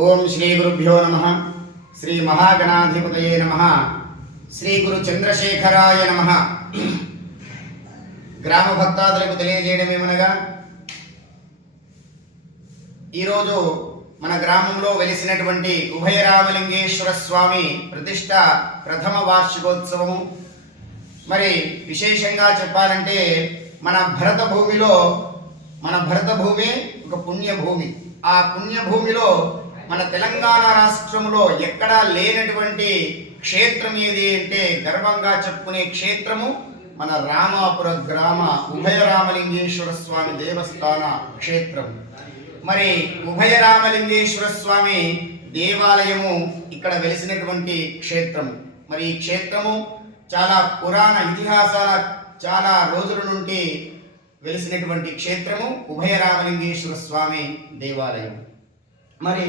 ఓం శ్రీ గురుభ్యో నమః. శ్రీ మహాగణాధిపతయే నమః. శ్రీ గురు చంద్రశేఖరాయ నమః. గ్రామ భక్తాదులకు తెలియజేయడమేమనగా, ఈరోజు మన గ్రామంలో వెలిసినటువంటి ఉభయరామలింగేశ్వర స్వామి ప్రతిష్ట ప్రథమ వార్షికోత్సవము. మరి విశేషంగా చెప్పాలంటే మన భరత భూమి ఒక పుణ్యభూమి. ఆ పుణ్యభూమిలో మన తెలంగాణ రాష్ట్రంలో ఎక్కడా లేనటువంటి క్షేత్రం ఏది అంటే గర్వంగా చెప్పుకునే క్షేత్రము మన రామాపుర గ్రామ ఉభయరామలింగేశ్వర స్వామి దేవస్థాన క్షేత్రం. మరి ఉభయరామలింగేశ్వర స్వామి దేవాలయము ఇక్కడ వెలిసినటువంటి క్షేత్రము. మరి ఈ క్షేత్రము చాలా పురాణ ఇతిహాసాల చాలా రోజుల నుండి వెలిసినటువంటి క్షేత్రము ఉభయరామలింగేశ్వర స్వామి దేవాలయం. మరి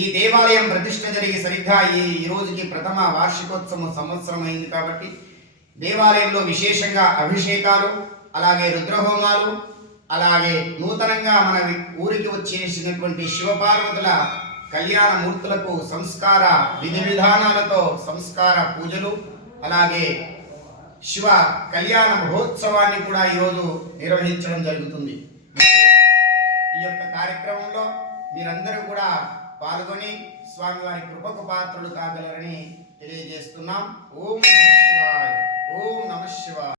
ఈ దేవాలయం ప్రతిష్ట జరిగి సరిగ్గా ఈ రోజుకి ప్రథమ వార్షికోత్సవం సంవత్సరం అయింది. కాబట్టి దేవాలయంలో విశేషంగా అభిషేకాలు, అలాగే రుద్రహోమాలు, అలాగే నూతనంగా మన ఊరికి వచ్చేసినటువంటి శివపార్వతుల కళ్యాణ మూర్తులకు సంస్కార విధి విధానాలతో సంస్కార పూజలు, అలాగే శివ కళ్యాణ మహోత్సవాన్ని కూడా ఈరోజు నిర్వహించడం జరుగుతుంది. ఈ యొక్క కార్యక్రమంలో మీరందరూ కూడా పాల్గొని స్వామివారి కృపకు పాత్రులు కాగలరని తెలియజేస్తున్నాం. ఓం నమః శివాయ. ఓం నమః శివాయ.